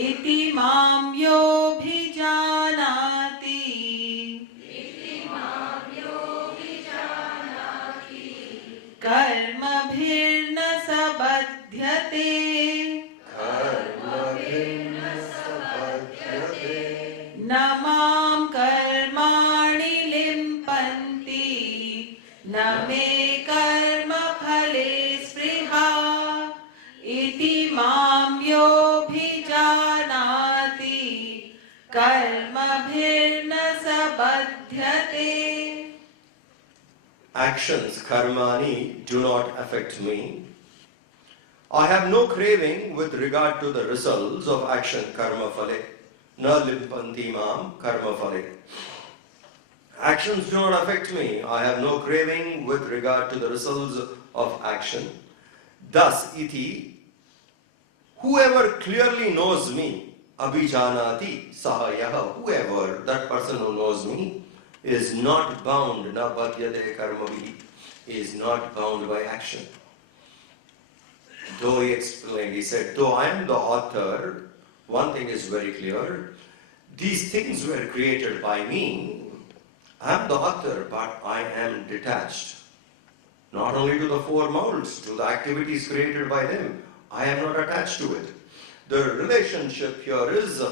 इति मां योऽभिजानाति कर्मभिर्न स बध्यते न मां कर्माणि लिम्पन्ति न मे कर्मफले स्पृहा इति मां योऽभिजानाति कर्मभिर्न स बध्यते. Actions, karmani, do not affect me. I have no craving with regard to the results of action, karma phale. Na limpanti mam karma phale. Actions do not affect me. I have no craving with regard to the results of action. Thus, iti, whoever clearly knows me, abhijanati sahayaha, whoever, that person who knows me, is not bound, na badhyate karmavi, is not bound by action. Though he explained, he said, though I am the author, one thing is very clear, these things were created by me. I am the author, but I am detached. Not only to the four molds, to the activities created by them. I am not attached to it. The relationship here is,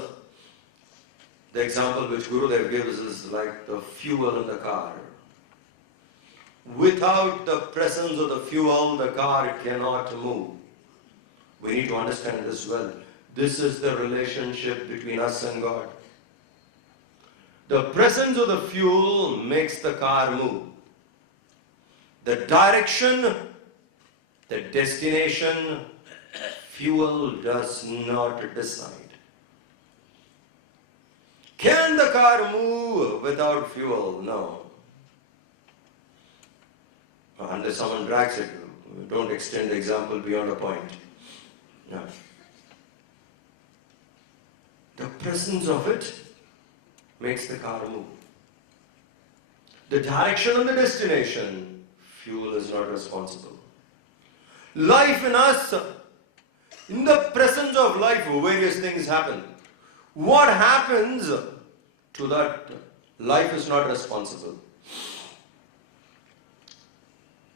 the example which Gurudev gives is like the fuel in the car. Without the presence of the fuel, the car cannot move. We need to understand this well. This is the relationship between us and God. The presence of the fuel makes the car move. The direction, the destination, fuel does not decide. Can the car move without fuel? No. Unless someone drags it, don't extend the example beyond a point. No. The presence of it makes the car move. The direction and the destination, fuel is not responsible. Life in us, in the presence of life, various things happen. What happens to that? Life is not responsible.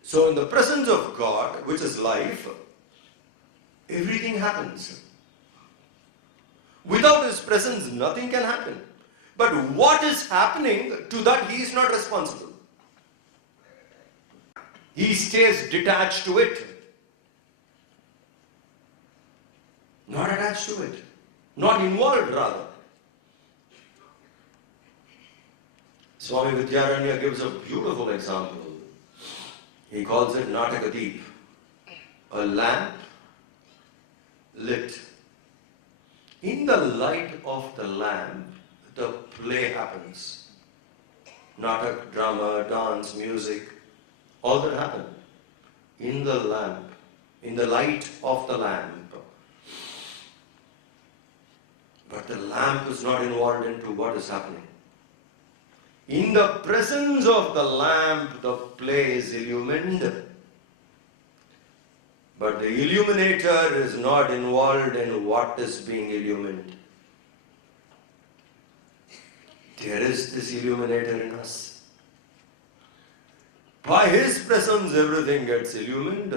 So in the presence of God, which is life, everything happens. Without His presence, nothing can happen. But what is happening, to that He is not responsible. He stays detached to it. Not attached to it. Not involved, rather. Swami Vidyaranya gives a beautiful example. He calls it Natakadeep. A lamp lit. In the light of the lamp, the play happens. Natak, drama, dance, music, all that happen. In the lamp, in the light of the lamp. But the lamp is not involved into what is happening. In the presence of the lamp, the play is illumined. But the illuminator is not involved in what is being illumined. There is this illuminator in us. By His presence, everything gets illumined.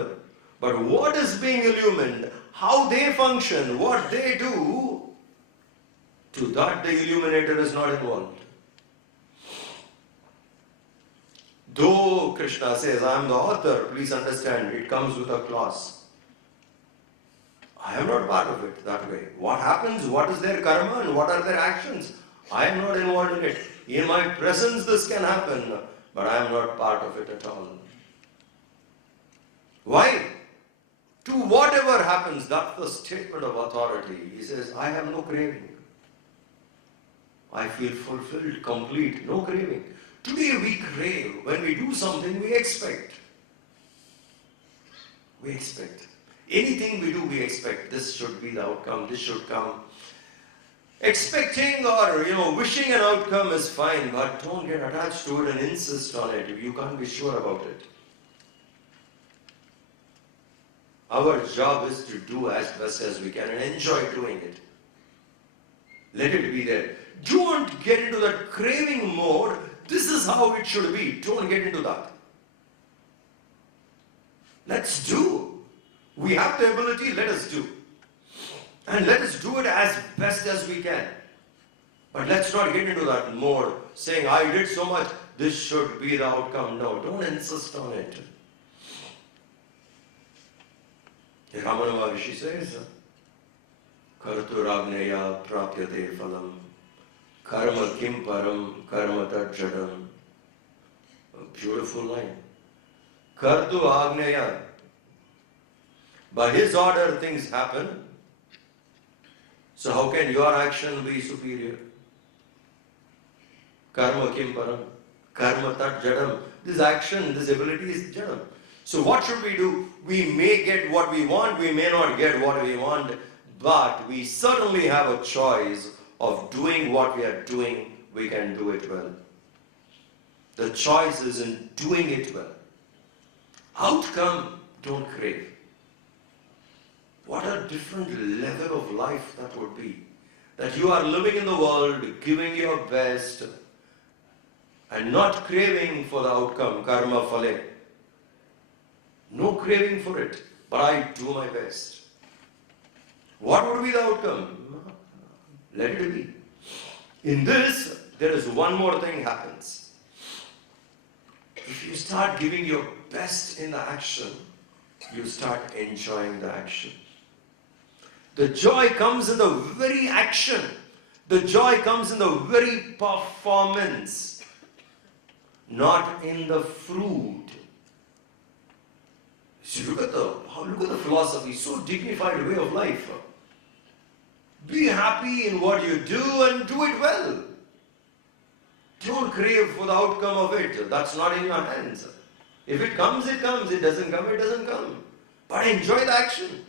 But what is being illumined, how they function, what they do, to that the illuminator is not involved. Though Krishna says, I am the author, please understand, it comes with a clause. I am not part of it that way. What happens, what is their karma and what are their actions? I am not involved in it. In my presence this can happen, but I am not part of it at all. Why? To whatever happens, that's the statement of authority. He says, I have no craving. I feel fulfilled, complete, no craving. Today we crave. When we do something, we expect. We expect. Anything we do, we expect. This should be the outcome, this should come. Expecting or, wishing an outcome is fine, but don't get attached to it and insist on it if you can't be sure about it. Our job is to do as best as we can and enjoy doing it. Let it be there. Don't get into that craving mode. This is how it should be. Don't get into that. Let's do. We have the ability, let us do. And let us do it as best as we can. But let's not get into that mode, saying, I did so much, this should be the outcome. No, don't insist on it. Ramana Maharshi says, Karturagneya prapyate phalam, karma kim param, karma tat jadam. A beautiful line. Kartu agneya. By his order things happen. So how can your action be superior? Karma kim param, karma tat jadam. This action, this ability is jadam. So what should we do? We may get what we want, we may not get what we want, but we certainly have a choice of doing what we are doing. We can do it well. The choice is in doing it well. Outcome, don't crave. What a different level of life that would be. That you are living in the world, giving your best, and not craving for the outcome, karma phale. No craving for it, but I do my best. What would be the outcome? Let it be. In this, there is one more thing happens. If you start giving your best in the action, you start enjoying the action. The joy comes in the very action. The joy comes in the very performance, not in the fruit. So look at the philosophy, so dignified way of life. Be happy in what you do and do it well. Don't crave for the outcome of it. That's not in your hands. If it comes, it comes. It doesn't come, it doesn't come. But enjoy the action.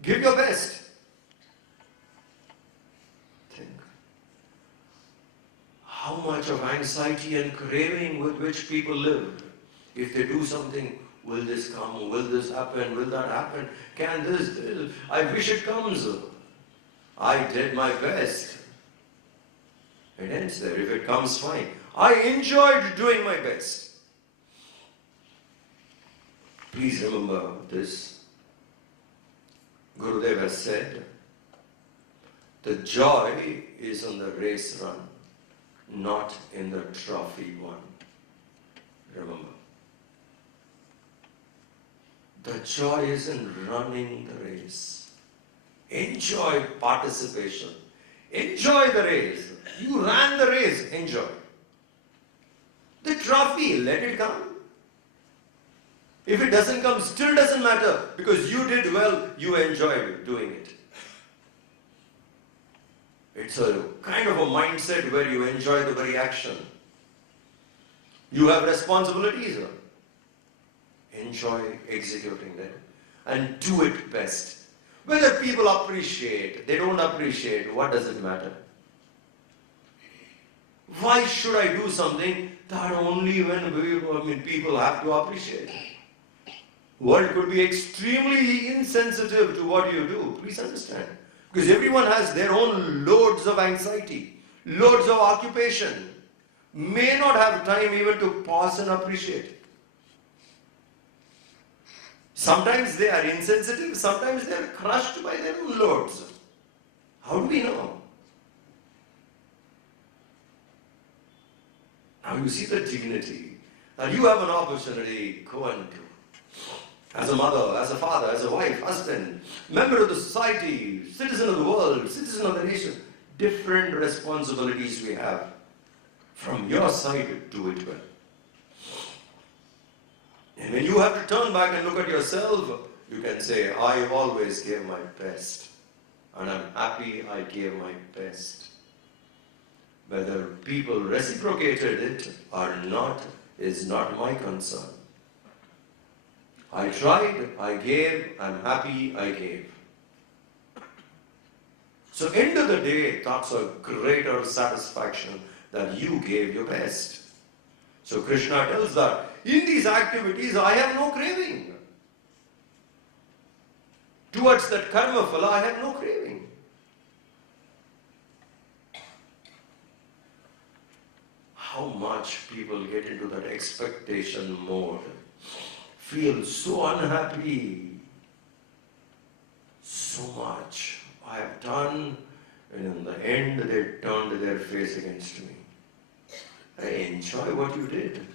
Give your best. Think. How much of anxiety and craving with which people live. If they do something, will this come? Will this happen? Will that happen? Can this? I wish it comes. I did my best. It ends there. If it comes, fine. I enjoyed doing my best. Please remember this. Gurudev has said, the joy is on the race run, not in the trophy won. Remember. The joy is in running the race. Enjoy participation. Enjoy the race. You ran the race. Enjoy. The trophy, let it come. If it doesn't come, still doesn't matter, because you did well, you enjoyed doing it. It's a kind of a mindset where you enjoy the very action. You have responsibilities. Enjoy executing them and do it best. Whether people appreciate, they don't appreciate, what does it matter? Why should I do something that only when people have to appreciate? World could be extremely insensitive to what you do. Please understand. Because everyone has their own loads of anxiety, loads of occupation. May not have time even to pause and appreciate. Sometimes they are insensitive, sometimes they are crushed by their own loads. How do we know? Now you see the dignity. Now you have an opportunity, go and do. As a mother, as a father, as a wife, husband, member of the society, citizen of the world, citizen of the nation, different responsibilities we have. From your side, do it well. And when you have to turn back and look at yourself, you can say, I always gave my best. And I'm happy I gave my best. Whether people reciprocated it or not is not my concern. I tried, I gave, I'm happy I gave. So end of the day, that's a greater satisfaction that you gave your best. So Krishna tells that, in these activities I have no craving. Towards that karma phala I have no craving. much people get into that expectation mode, feel so unhappy, so much I have done, and in the end they turned their face against me. Hey, enjoy what you did.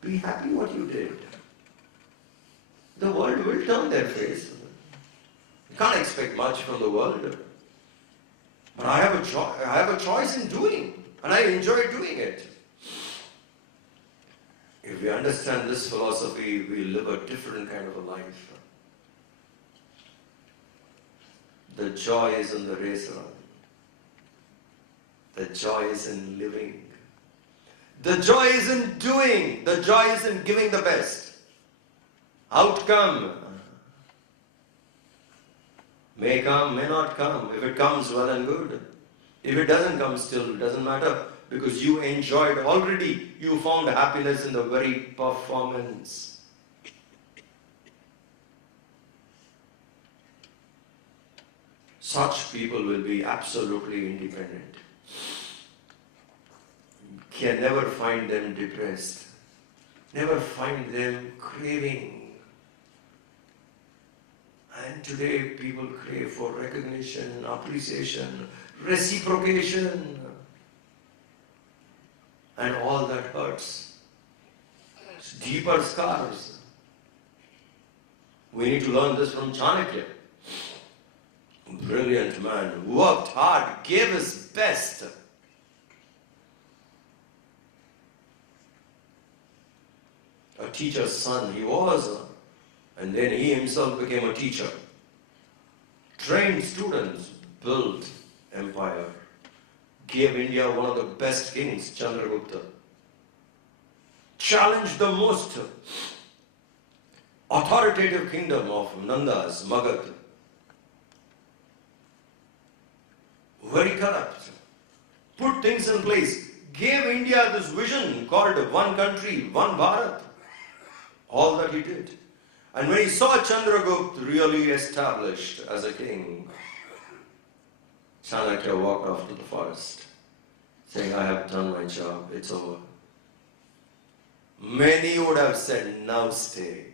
Be happy what you did. The world will turn their face. You can't expect much from the world. But I have a choice in doing, and I enjoy doing it. If we understand this philosophy, we live a different kind of a life. The joy is in the race run. The joy is in living. The joy is in doing. The joy is in giving the best. Outcome may come, may not come. If it comes, well and good. If it doesn't come, still it doesn't matter, because you enjoyed already. You found happiness in the very performance. Such people will be absolutely independent. You can never find them depressed. Never find them craving. And today people crave for recognition, appreciation, reciprocation. And all that hurts. It's deeper scars. We need to learn this from Chanakya. Brilliant man, worked hard, gave his best. A teacher's son he was, and then he himself became a teacher. Trained students, built empire, gave India one of the best kings, Chandragupta. Challenged the most authoritative kingdom of Nandas, Magad. Very corrupt. Put things in place. Gave India this vision called one country, one Bharat. All that he did. And when he saw Chandragupta really established as a king, Chanakya walked off to the forest, saying, I have done my job, it's over. Many would have said, now stay.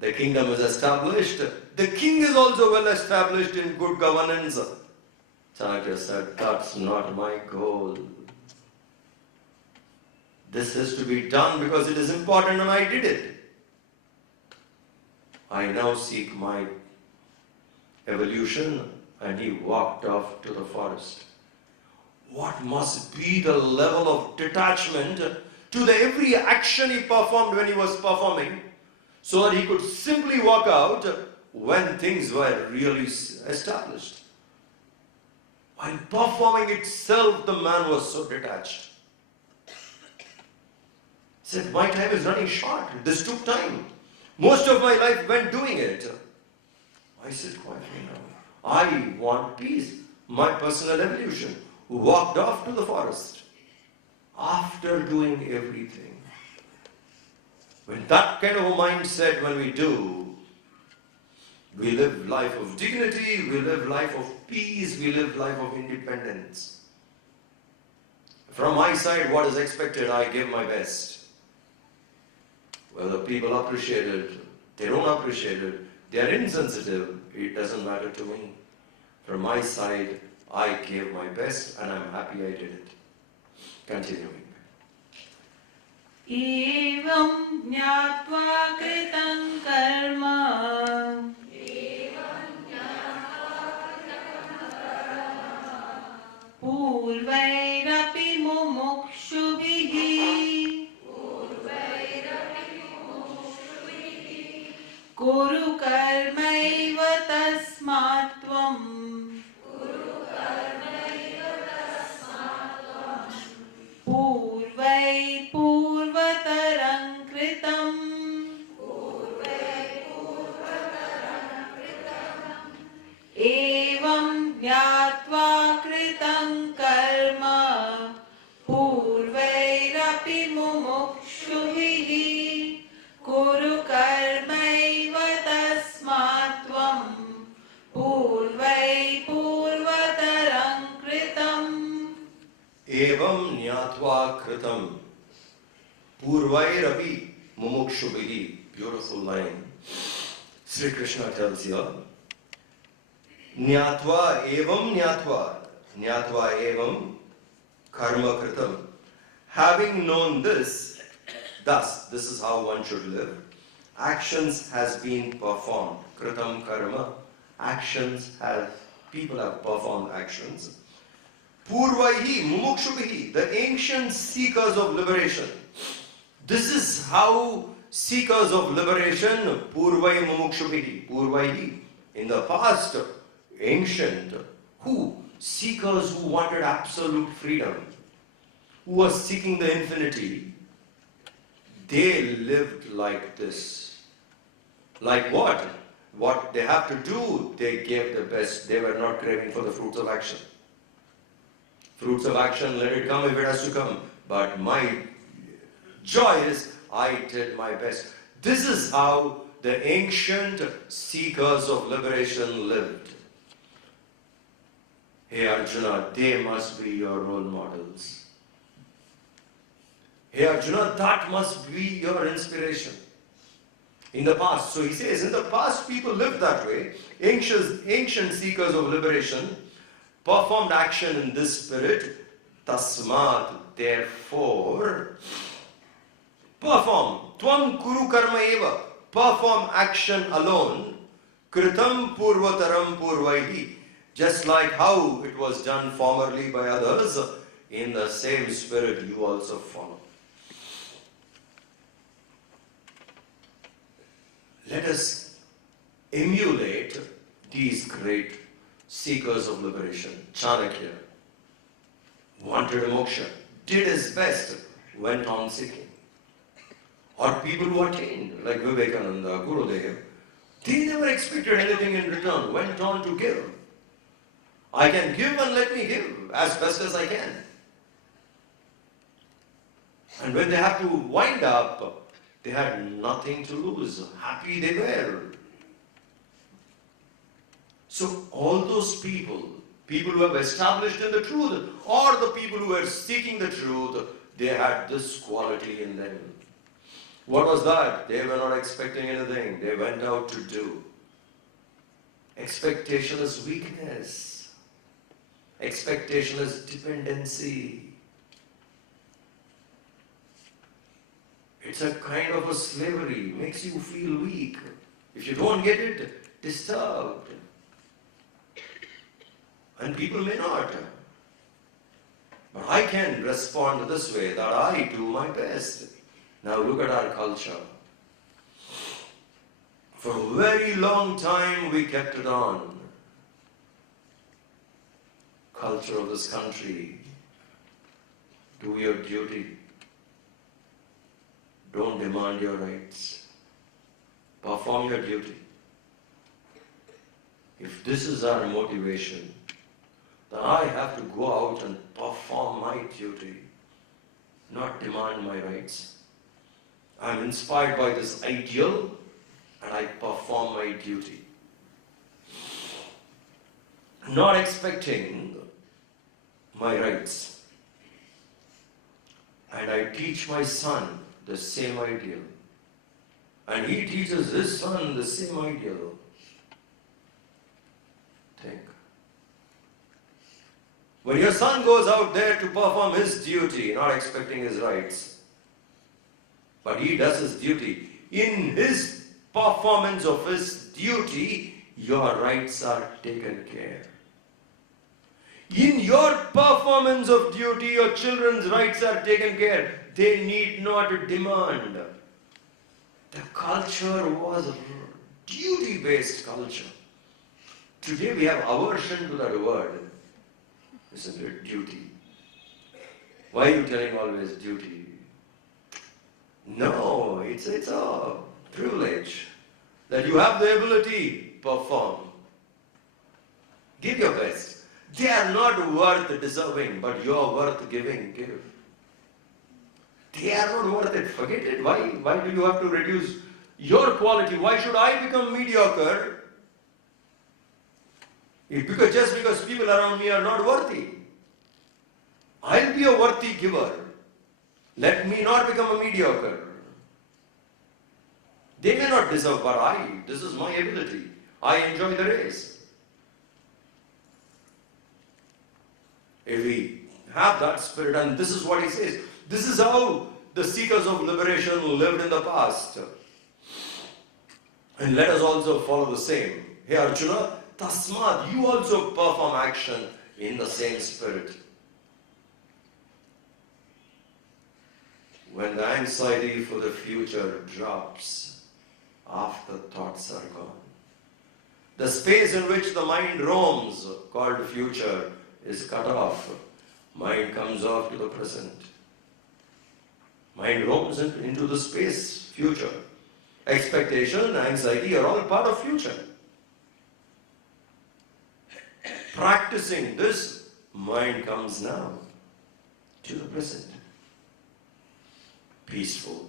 The kingdom is established. The king is also well established in good governance. Chanakya said, that's not my goal. This has to be done because it is important and I did it. I now seek my evolution. And he walked off to the forest. What must be the level of detachment to the every action he performed when he was performing, so that he could simply walk out when things were really established. While performing itself, the man was so detached. He said, my time is running short. This took time. Most of my life went doing it. I said quietly now, I want peace, my personal evolution. Walked off to the forest after doing everything. When that kind of a mindset, when we do, we live life of dignity, we live life of peace, we live life of independence. From my side, what is expected, I give my best. Whether people appreciate it, they don't appreciate it, they are insensitive, it doesn't matter to me. From my side, I gave my best and I'm happy I did it. Continuing. Evam jnatva kritam karma purvairapi mumukshubhihi kuru karmaiva tasmat tvam Purvai purvataram kritam Evam jnatva kritam karma Purvairapi mumukshubhihi Kuru karmaiva tasmat tvam Purvai purvataram kritam Evam nyatva kritam purvairapi mumukshubhihi. Beautiful line. Sri Krishna tells here, Nyatva evam karma kritam. Having known this, thus, this is how one should live. Actions has been performed. Kritam karma. People have performed actions. Purvaihi mumukshubhihi, the ancient seekers of liberation. This is how seekers of liberation, purvai mumukshubhihi, purvaihi, in the past, ancient, who? Seekers who wanted absolute freedom, who were seeking the infinity, they lived like this. Like what? What they have to do, they gave the best. They were not craving for the fruits of action. Fruits of action, let it come if it has to come. But my joy is, I did my best. This is how the ancient seekers of liberation lived. Hey Arjuna, they must be your role models. Hey Arjuna, that must be your inspiration. In the past, so he says, in the past people lived that way. Ancient seekers of liberation performed action in this spirit. Tasmat, therefore, perform. Tvam kuru karma eva. Perform action alone. Kritam purvataram purvaihi. Just like how it was done formerly by others, in the same spirit you also follow. Let us emulate these great seekers of liberation. Chanakya wanted a moksha, did his best, went on seeking. Or people who attained, like Vivekananda, Gurudev, they never expected anything in return, went on to give. I can give and let me give as best as I can. And when they have to wind up, they had nothing to lose. Happy they were. So all those people who have established in the truth, or the people who were seeking the truth, they had this quality in them. What was that? They were not expecting anything. They went out to do. Expectation is weakness. Expectation is dependency. It's a kind of a slavery, makes you feel weak. If you don't get it, disturbed. And people may not. But I can respond this way, that I do my best. Now look at our culture. For a very long time we kept it on. Culture of this country. Do your duty. Don't demand your rights. Perform your duty. If this is our motivation, then I have to go out and perform my duty, not demand my rights. I'm inspired by this ideal and I perform my duty. Not expecting my rights. And I teach my son the same ideal. And he teaches his son the same ideal. Think. When your son goes out there to perform his duty, not expecting his rights, but he does his duty, in his performance of his duty, your rights are taken care. In your performance of duty, your children's rights are taken care. They need not demand. The culture was a duty-based culture. Today we have aversion to that word. Isn't it? Duty. Why are you telling always duty? No, it's a privilege that you have the ability to perform. Give your best. They are not worth deserving, but you are worth giving. Give. They are not worth it. Forget it. Why do you have to reduce your quality? Why should I become mediocre? Just because people around me are not worthy. I'll be a worthy giver. Let me not become a mediocre. They may not deserve, but this is my ability. I enjoy the race. If we have that spirit, and this is what he says, this is how the seekers of liberation lived in the past. And let us also follow the same. Hey Arjuna, tasmad, you also perform action in the same spirit. When the anxiety for the future drops, afterthoughts are gone. The space in which the mind roams, called future, is cut off. Mind comes off to the present. Mind roams into the space, future. Expectation, anxiety are all part of future. Practicing this, mind comes now to the present. Peaceful.